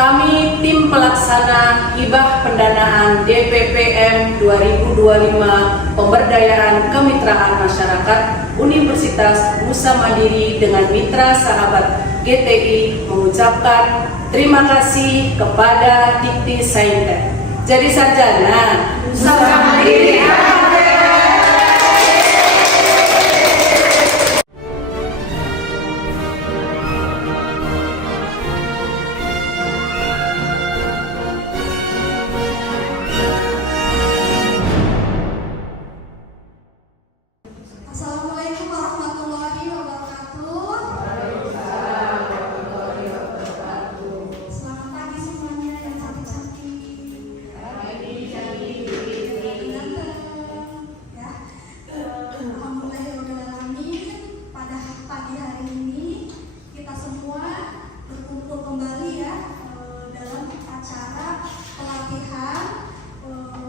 Kami tim pelaksana hibah pendanaan DPPM 2025 Pemberdayaan Kemitraan Masyarakat Universitas Nusa Mandiri dengan mitra sahabat GTI mengucapkan terima kasih kepada Dikti Saintek. Jadi sarjana Nusa Mandiri. Assalamualaikum warahmatullahi wabarakatuh. Selamat pagi semuanya yang cantik-cantik. Ya. Alhamdulillahirobbilalamin. Pada pagi hari ini kita semua berkumpul kembali ya dalam acara pelatihan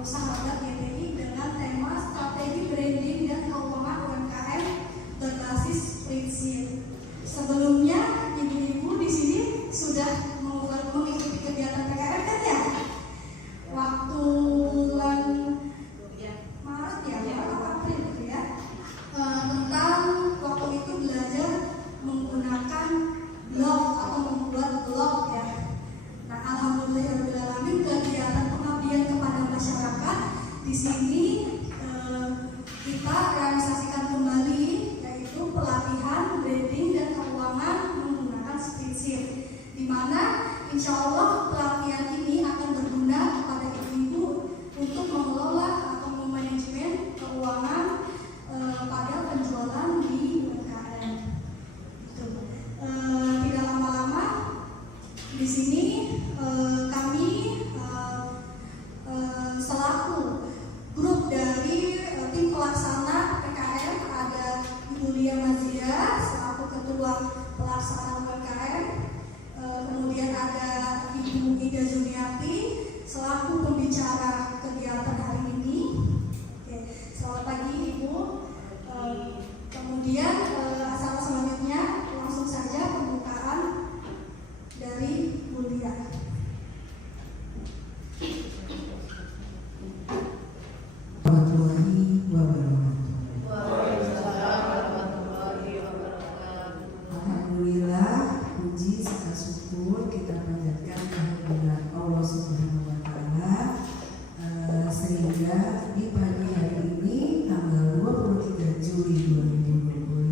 sahabat GTI dengan tema strategi branding dan keuangan UMKM berbasis prinsip. Sebelumnya ibu-ibu di sini sudah mengikuti kegiatan PKM kan ya? Waktu bulan Maret ya, atau April gitu ya. Tentang waktu itu belajar menggunakan blog atau membuat blog ya. Nah, alhamdulillahirobbilalamin kegiatan pengabdian kepada masyarakat di sini kita realisasikan kembali, yaitu pelatihan branding dan keuangan menggunakan prinsip, di mana insya Allah pelatihan ini akan berguna kepada ibu-ibu untuk mengelola atau memanajemen keuangan pada penjualan di UMKM. Tidak lama-lama di sini kami selaku grup dari tim pelaksana PKM ada Ibu Lia Mazia selaku ketua pelaksana PKM, kemudian ada Ibu Ida Juniati selaku pembicara kegiatan hari ini. Oke, selamat pagi Ibu. Kemudian acara selanjutnya langsung saja pembukaan dari Bu Lia. Alhamdulillah, puji serta syukur kita panjatkan kehadiran Allah Subhanahu wa Ta'ala, sehingga di pagi hari ini tanggal 23 Juli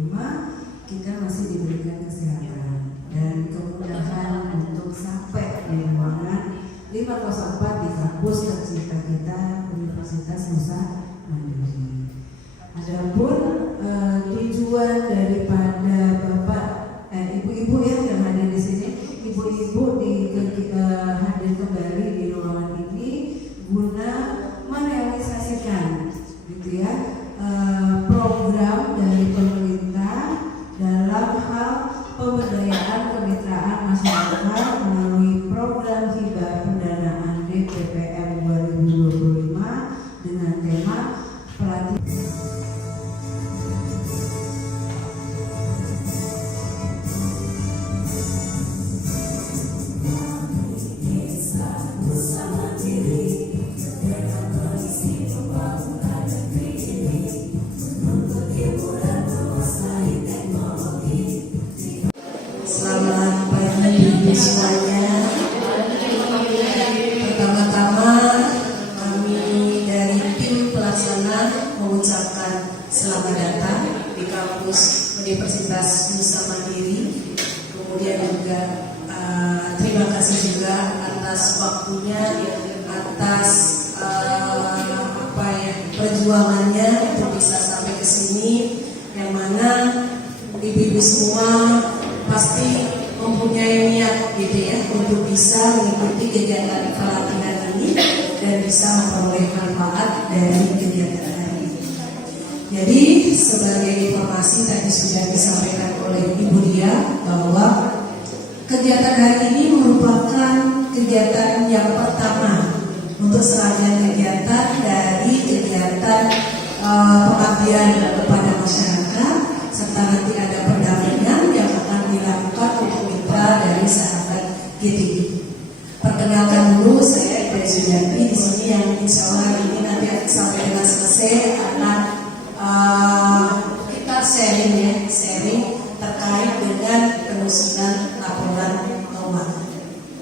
2025 kita masih diberikan kesehatan dan kemudahan untuk sampai di ruangan 504 di kampus tercinta kita Universitas Nusa Mandiri. Adapun tujuan daripada Bapak ibu-ibu ya yang hadir di sini, ibu-ibu hadir kembali di ruangan ini guna merealisasikan gitu ya program dari pemerintah dalam hal pemberdayaan kemitraan masyarakat melalui program hibah pendanaan DPPM 2025 dengan tema pelatihan. Selamat pagi semuanya. Pertama-tama kami dari tim pelaksana mengucapkan selamat datang di kampus Universitas Nusa Mandiri. Kemudian juga terima kasih juga atas waktunya, atas perjuangannya untuk bisa sampai ke sini, yang mana ibu-ibu semua pasti mempunyai niat gitu ya untuk bisa mengikuti kegiatan pelatihan ini dan bisa memperoleh manfaat dari kegiatan hari ini. Jadi sebagai informasi tadi sudah disampaikan oleh Ibu Dia bahwa kegiatan hari ini merupakan kegiatan yang pertama untuk serangkaian kegiatan dari kegiatan pengabdian kepada masyarakat, serta nanti ada pendampingan yang akan dilakukan untuk mitra dari sahabat GTI. Perkenalkan dulu, saya Ida Sujarti di sini yang insya Allah hari ini nanti sampai dengan selesai akan kita sharing terkait dengan penyusunan laporan keuangan.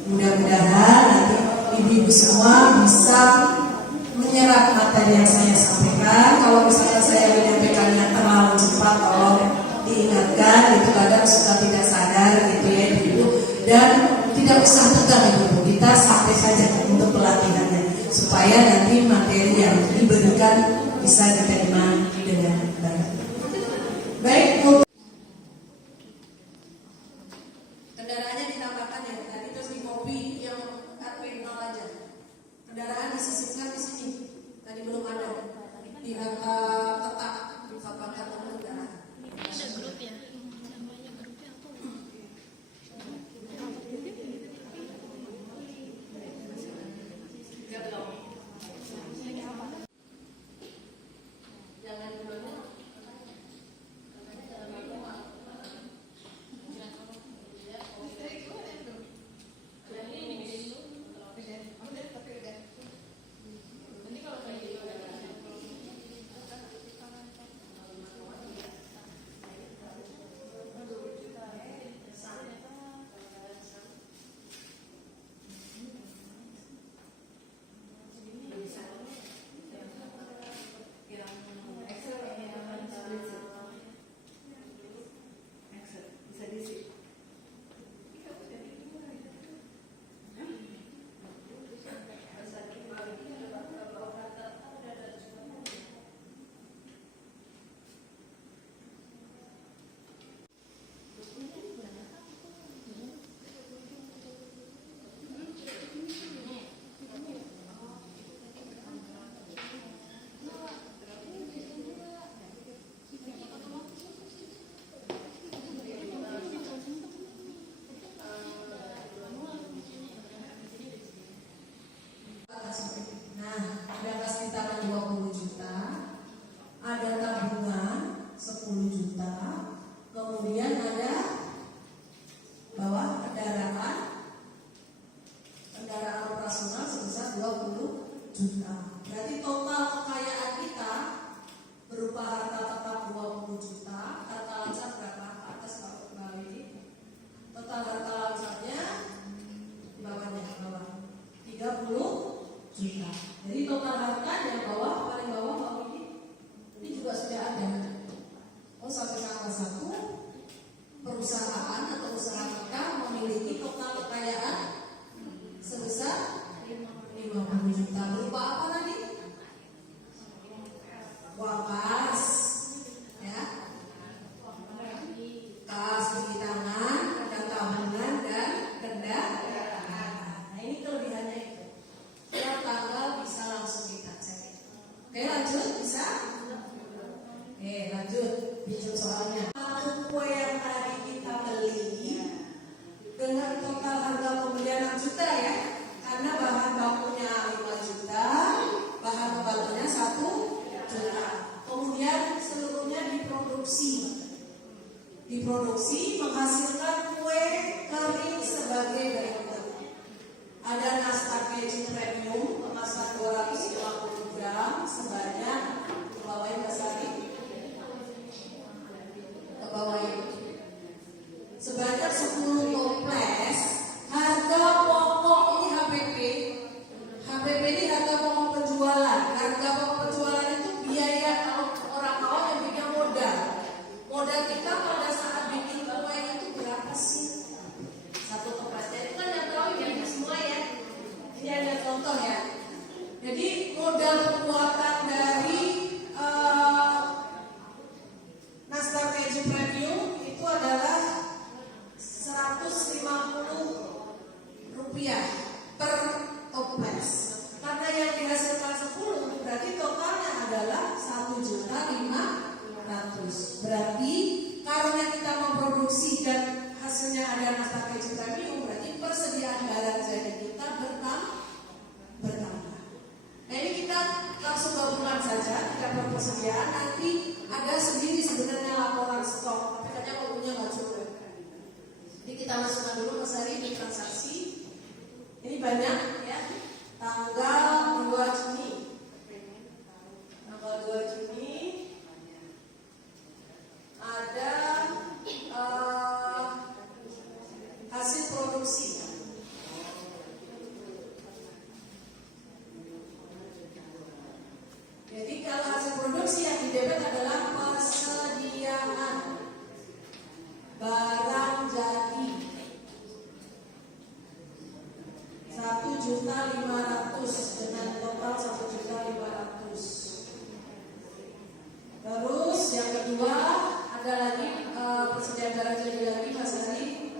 Mudah-mudahan nanti ibu-ibu semua bisa menyerap materi yang saya sampaikan. Kalau misalnya saya menyampaikannya terlalu cepat, tolong diingatkan. Itu kadang suka tidak sadar gitu ya ibu. Dan tidak usah tegang ibu. Kita sampai saja untuk pelatihannya supaya nanti materi yang diberikan bisa diterima dengan baik. Baik, kendaraannya ditambahkan ya. Tadi terus di kopi yang KP 0 aja. Kendaraan disisipkan di sini. Tadi belum ada. Di angka tetap papan kartu kendaraan. Ada grup ya, namanya grupnya apa? Nah, ada kas piutang 20 juta, ada tabungan 10 juta, kemudian ada bawah kendaraan operasional sebesar 20 juta. Berarti total kekayaan kita berupa harta tetap 20 juta, harta lancar berapa? Atas Pak Kembali. Total harta lancarnya di bawahnya, 30 juta. Jadi total harta yang bawah, paling bawah Pak Widi, ini juga sudah ada. Oh, sampai tanggal 1 perusahaan atau usaha kita memiliki total kekayaan sebesar 50 juta. Berupa apa tadi? Uang kas, ya, kas di tangan, dan tabungan dan kendaraan. Nah, ini kelebihannya itu. Setiap tanggal bisa langsung kita cek. Oke, lanjut bisa? Oke, lanjut. Bikin soalnya. Kue yang tadi kita beli dengan total harga pembelian 6 juta ya, karena bahan bakunya 5 juta, bahan pembantunya 1 juta. Kemudian seluruhnya diproduksi menghasilkan kue kering sebagai berikut. Ada nastar keju premium kemasan 250 gram sebanyak sebanyak 10 toples. Harga pokok ini HPP ini harga pokok penjualan. Harga pokok penjualan itu biaya kalau orang awam yang bikin modal kita pada saat bikin kue itu berapa sih? 1 toples. Jadi kan yang tahu ya semua ya. Ini ada contoh ya. Jadi modal pembuatan dari nastar keju premium itu adalah Rp150 per toples. Karena yang dihasilkan 10, berarti totalnya adalah 1.500.000. Berarti karena kita memproduksi dan hasilnya ada nastar keju premium, berarti persediaan barang jadi kita bertambah. Nah, ini kita langsung gabungkan saja, tidak perlu persediaan. Nanti ada sendiri sebenarnya laporan stok, tapi katanya waktunya nggak cukup. Jadi kita masukkan dulu Mas Hari di transaksi. Ini Ini banyak ya. Tanggal 2 Juni. Tanggal 2 Juni ada hasil produksi. Jadi kalau hasil produksi yang didebet adalah persediaan barang jadi 1.500.000 dengan total 1.500.000. Terus yang kedua ada lagi persediaan barang jadi lagi Mas Ari.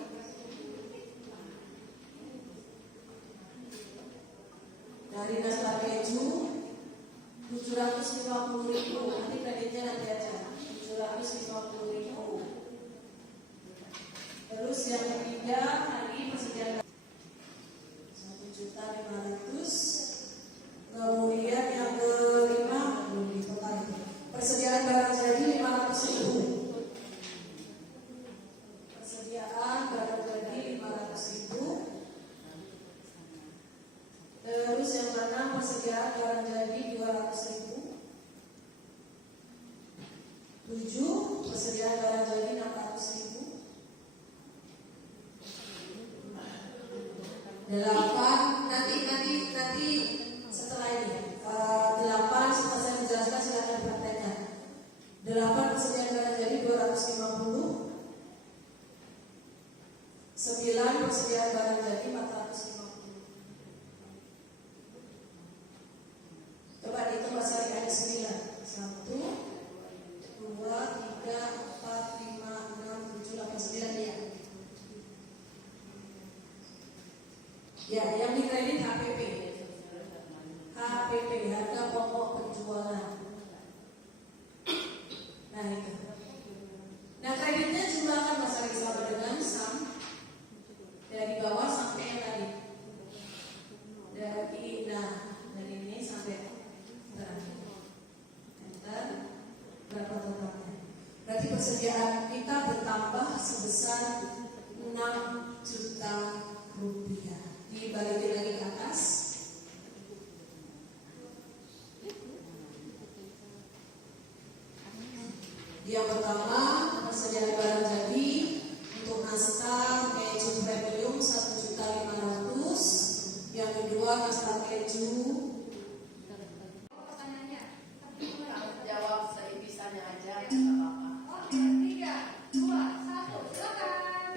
Dari daftar keju 750.000, nanti kreditnya nanti aja 750.000. Terus yang ketiga lagi persediaan 1.500.000. Kemudian yang kelima persediaan barang jadi 500.000. Persediaan barang jadi 500.000. Terus yang keenam persediaan barang jadi 200.000. 7 persediaan barang jadi 600.000. 8 nanti setelah ini 8 setelah saya menjelaskan silakan praktekkan. 8 persediaan barang jadi 250. 9 persediaan barang jadi 450. Coba dihitung Mas Ari, ada 9. 1, 2, 3, 4, 5, 6, 7, 8, 9 ya. Ya, yang dikredit HPP. HPP, harga pokok penjualan. Nah itu. Nah kreditnya jumlahkan Mas Ari sama dengan sum dari bawah sampai yang tadi. Dari ini sampai terakhir. Enter. Berapa totalnya? Berarti persediaan kita bertambah sebesar 6 juta rupiah. Dibalikin lagi ke atas. Yang pertama persediaan barang jadi untuk nastar keju premium 1.500.000. Yang kedua nastar keju. Pertanyaannya, Jawab sebisanya aja, nggak apa-apa. oke, 3, 2, 1, silakan.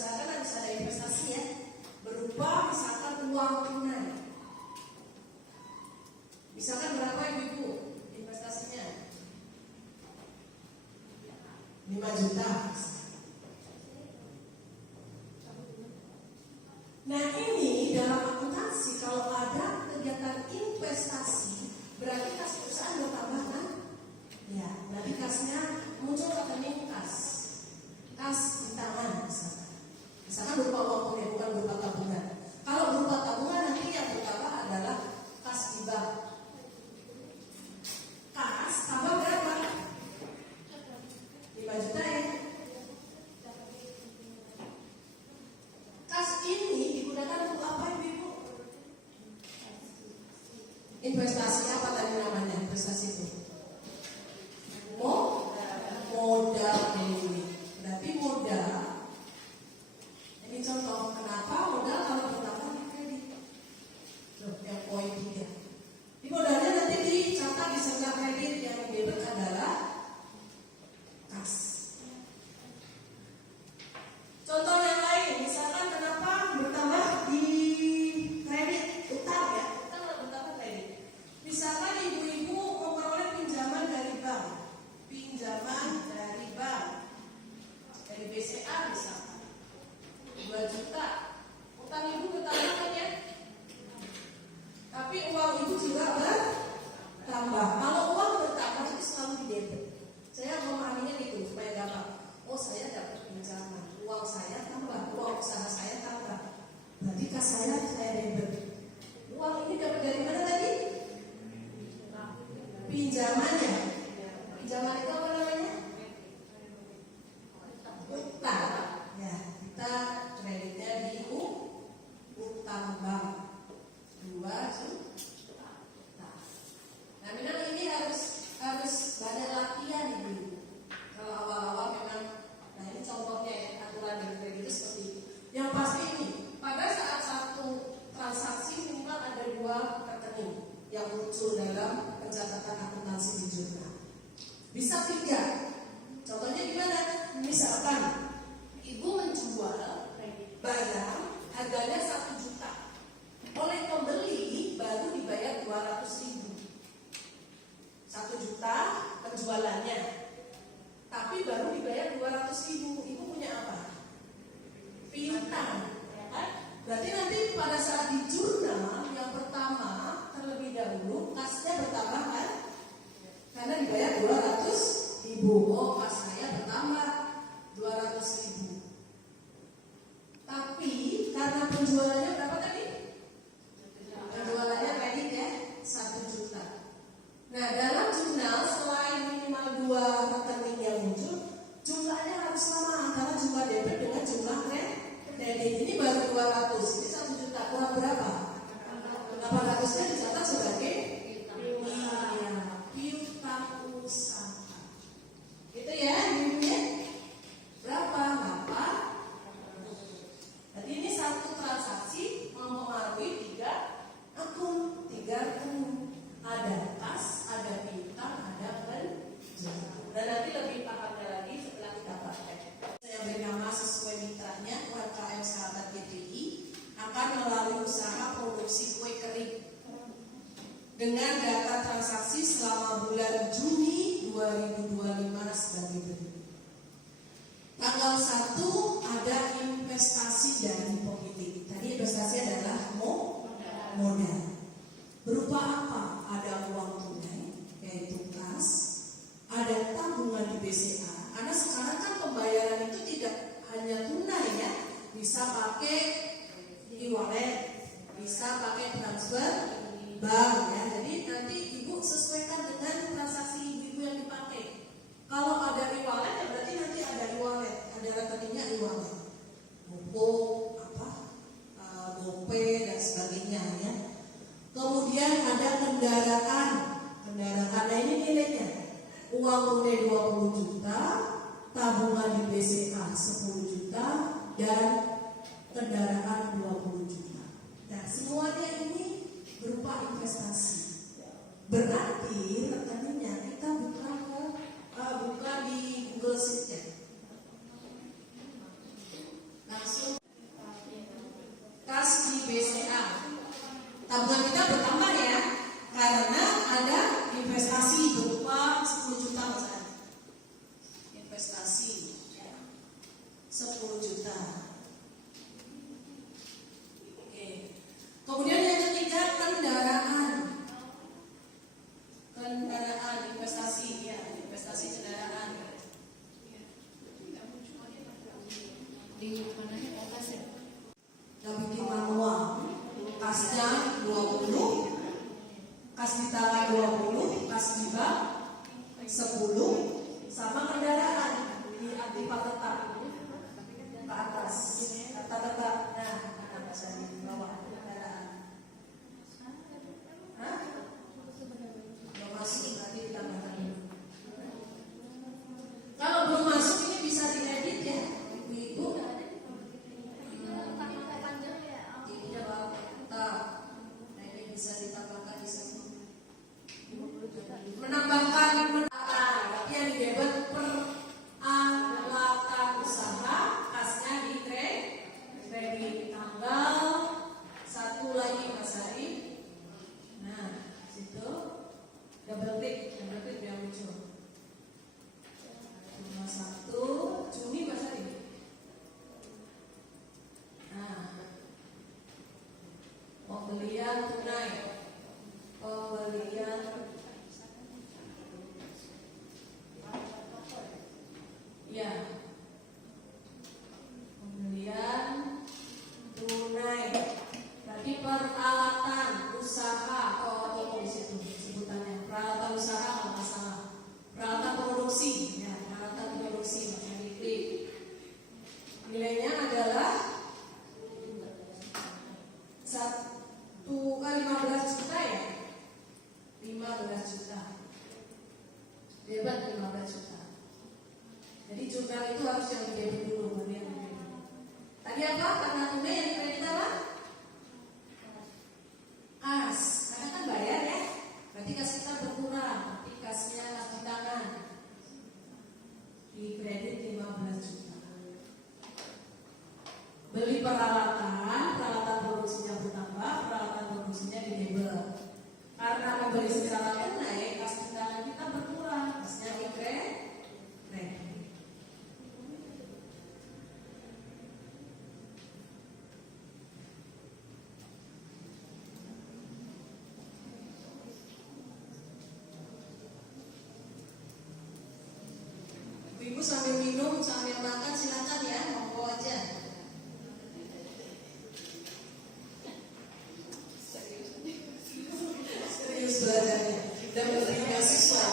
misalkan harus ada investasi ya, berupa misalkan uang tunai. Misalkan berapa ibu investasinya? 5 juta. Nah ini dalam akuntansi kalau ada kegiatan investasi berarti kas perusahaan bertambah kan? Ya, berarti kasnya muncul rekening kas di tangan misalkan berupa uang tunai bukan berupa tabungan. Kalau berupa tabungan nanti yang bertambah adalah kas di bank. Kas tambah berapa? 5 juta ya. Kas ini digunakan untuk apa ibu? Investasi apa tadi namanya? Investasi itu modal ini. Berarti modal. Ini contoh kenapa modal kalau bertambah di kredit. Yang poin 3. Di modalnya nanti dicatat di sela kredit yang debit adalah kas. Contoh yang lain, misalkan kenapa bertambah di kredit utang ya? Utang bertambah kredit. Misalkan ibu-ibu memperoleh pinjaman dari bank, dari BCA misalkan 2 juta, utang ibu bertambah kan ya? Tapi uang ibu juga bertambah. Kalau uang bertambah itu selalu di debit. Saya memahaminya gitu supaya gampang. Oh saya dapat pinjaman, uang saya tambah, uang usaha saya tambah. Berarti kas saya debit. Uang ini dapat dari mana tadi? Pinjamannya. Pinjaman itu apa namanya? Utang. Ya, kita kreditnya di utang bank 2 juta. Nah, memang ini harus banyak latihan ibu. Kalau awal-awal memang, nah ini contohnya ya, aturan dari kredit itu seperti itu. Yang pasti ini, pada saat satu transaksi minimal ada 2 rekening yang muncul dalam pencatatan akuntansi di jurnal. Bisa 3. Contohnya gimana? Misalkan ibu menjual barang harganya 1 juta. Oleh pembeli baru dibayar 200.000. 1 juta penjualannya, tapi baru dibayar 200.000. Ibu punya apa? Piutang. Berarti nanti pada saat di jurnal yang pertama terlebih dahulu kasnya bertambah kan? Karena dibayar 200.000. Oh, kas saya bertambah 200.000. Tapi karena penjualannya berapa tadi? Penjualannya kredit ya 1 juta. Nah dalam jurnal selain minimal 2 rekening yang muncul, jumlahnya harus sama antara jumlah debit dengan jumlah kredit. Ini baru 200, ini 1 juta. Kurang berapa? 800-nya dicatat sebagai piutang usaha. Gitu ya, ibunya. Berapa? Jadi ini satu transaksi mempengaruhi 3 akun, 3 rekening. Ada kas, ada piutang, ada penjualan. Dan nanti lebih pahamnya lagi setelah kita praktek. Saya beri nama sesuai mitranya UMKM Sahabat GTI akan melalui usaha produksi kue kering dengan data transaksi selama bulan Juni 2025 sebagai berikut. Tanggal 1 ada investasi dari pemilik. Tadi investasi adalah modal. Berupa apa? Ada uang tunai, yaitu kas, ada tabungan di BCA. Karena sekarang kan pembayaran itu tidak hanya tunai ya, bisa pakai e-wallet, bisa pakai transfer bank ya. Jadi nanti ibu sesuaikan dengan transaksi ibu yang dipakai. Kalau ada e-wallet ya berarti nanti ada e-wallet, ada rekeningnya e-wallet, GoPay dan sebagainya ya. Kemudian ada kendaraan. Nah ini nilainya. Uang tunai 20 juta, tabungan di BCA 10 juta, dan kendaraan 20 juta. Nah semuanya ini berupa investasi. Berarti rekeningnya kita buka di Google Sheet ya. Langsung tabungan kita bertambah ya, karena ada investasi berupa 10 juta misalnya. Investasi ya, 10 juta. Oke. Kemudian yang ketiga, kendaraan. Kendaraan, investasi ya, investasi kendaraan. Di mananya atas ya? Kita bikin manual, kasnya 20, kas di tangan 20, kas di bak 10, sama kendaraan di pak tetap ke atas, kata tetap. Nah, apa saja di bawah kendaraan. Hah? Belum masuk, nanti ditambahkan dulu. Kalau belum masuk ini bisa diedit ya, ibu-ibu. Tidak apa-apa. Nah, ini bisa ditambahkan di sini. Menambahkan tapi yang didebet peralatan usaha, kasnya di kredit tanggal 1 lagi Mas Hari. Nah, situ double klik biar muncul. Cuma 1 Juni Mas Hari. Nah, pembelian tunai, pembelian ya, pembelian tunai. Berarti peralatan usaha atau di situ sebutannya peralatan usaha kalau nggak salah. Peralatan produksi, ya, peralatan produksi yang diklik. Nilainya adalah 15 juta ya, 15 juta. Debit 15 juta. Jadi jurnal itu harus yang didebit dulu, baru yang didebit. Tadi apa? Karena tunai yang dikredit apa? Kas, karena kan bayar ya. Berarti kas kita berkurang, tapi kasnya kas di tangan. Di kredit 15 juta. Beli peralatan produksinya bertambah, peralatan produksinya didebit. Karena membeli secara tunai, kas di tangan kita berkurang, kasnya di kredit. Ibu sambil minum, sambil makan silakan ya, monggo aja. Serius belajarnya dan memberi beasiswa.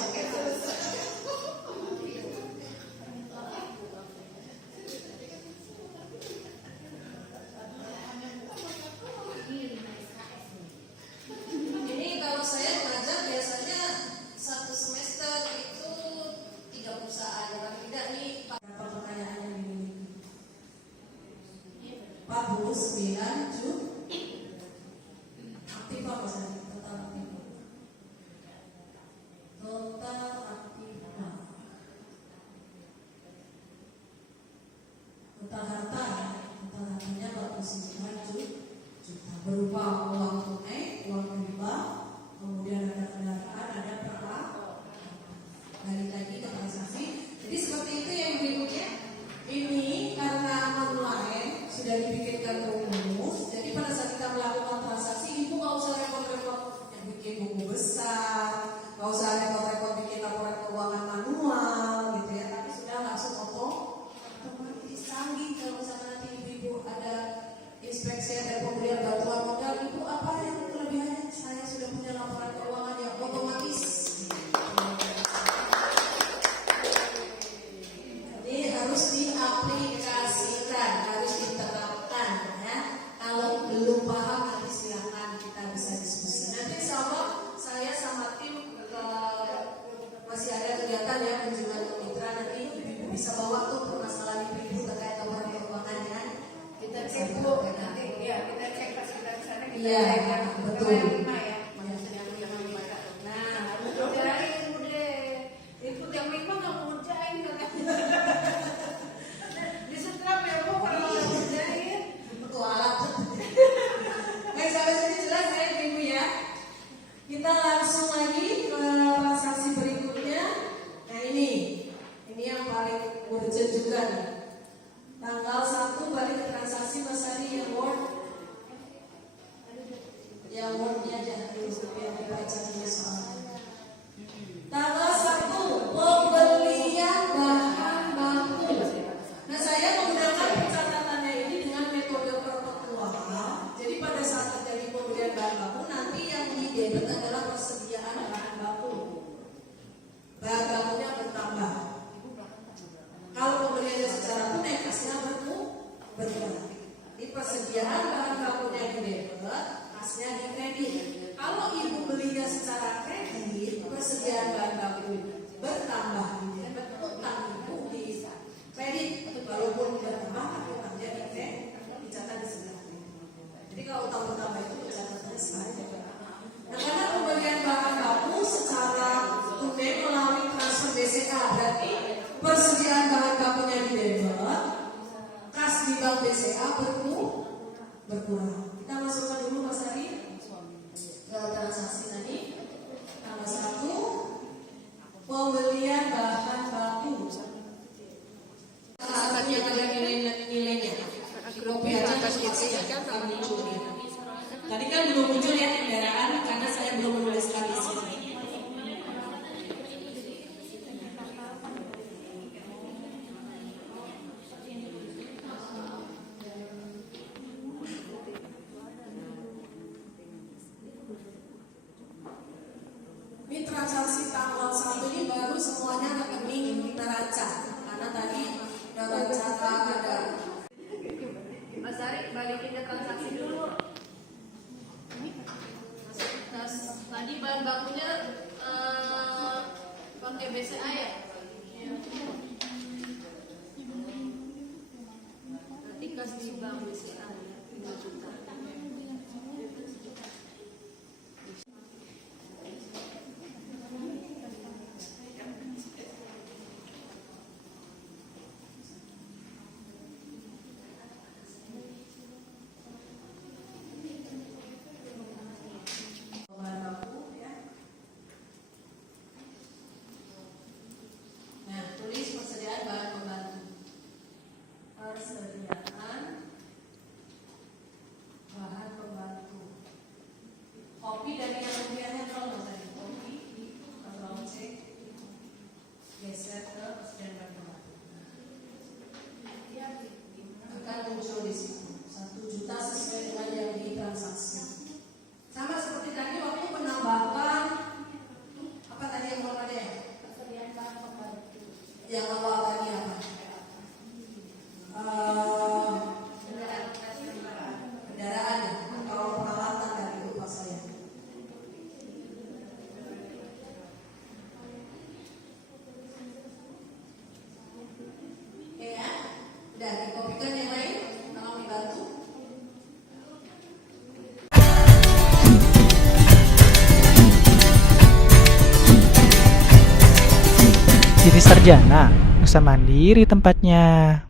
Ini kalau saya mengajar biasanya 1 semester itu 3 perusahaan, paling tidak nih berapa pertanyaan yang dimiliki? 49 juta aktif apa saja? Total aktif. Total aktif. Total harta ya. Total hartanya 49 juta berupa uang tunai, uang riba, kemudian ada kendaraan, ada peralatan. Balik lagi ke transaksi. Jadi seperti itu yang berikutnya. Ini karena online sudah dibikinkan rumus. Jadi pada saat kita melakukan transaksi, ibu nggak usah repot-repot yang bikin buku besar, nggak usah repot-repot bikin laporan keuangan manual, gitu ya. Tapi sudah langsung otomatis canggih. Kalau misalnya nanti ibu ada inspeksi dan pemberian bantuan modal, ibu apa yang kelebihannya? Saya sudah punya laporan keuangan yang otomatis. Harus diaplikasikan, harus diterapkan ya. Kalau belum paham nanti silakan kita bisa diskusi. Nanti insya Allah saya sama tim masih ada kegiatan ya, kunjungan ke mitra. Nanti ibu bisa bawa tuh permasalahan ibu terkait laporan keuangan ya. Kita cek bu, nanti ya kita cek pas kita di sana kita Iya, cek ya. betul. Yang 5 ya, yang sedang yang 5. Nah, harus kerjain udah. Ikut yang 5 nggak mau kerjain katanya. Disetrap ya bu kalau nggak kerjain. Betul alat. Baik, sampai sini jelas ya ibu. persediaan bahan bakunya di debit, kasnya di kredit. Kalau ibu belinya secara kredit, persediaan bahan baku bertambah di debit, utang ibu di kredit. Walaupun bertambah, tapi utangnya di kredit, dicatat di sebelah. Jadi kalau utang bertambah itu dicatat di sebelah debit. Nah, karena pembelian bahan baku secara tunai melalui transfer BCA, berarti persediaan bahan bakunya di debit, kas di bank BCA berkurang. Kita masukkan dulu Mas Ari ke transaksi tadi. Nomor 1, pembelian bahan baku. Saatnya kalian nilainya. Kopi atas tadi kan belum muncul ya kendaraan karena saya belum menuliskan di sini. Ini transaksi tanggal 1 ini baru semuanya rekening neraca karena tadi neraca ada. Mas Ari, balikin ke transaksi dulu. Tadi bahan bakunya pakai BCA ya? Nanti kas di bank BCA 5 juta. Kopi dari yang rupiahnya kalau tadi kopi Ctrl C geser ke persediaan bahan akan muncul di situ 1 juta sesuai dengan yang ditransaksi. Sama seperti tadi waktu penambahan apa tadi yang awal ya? Persediaan bahan pembantu. Yang awal tadi apa? Kendaraan atau peralatan dari upah saya. Oke ya, udah dikopikan yang lain, tolong dibantu. TV Sarjana, usaha mandiri tempatnya.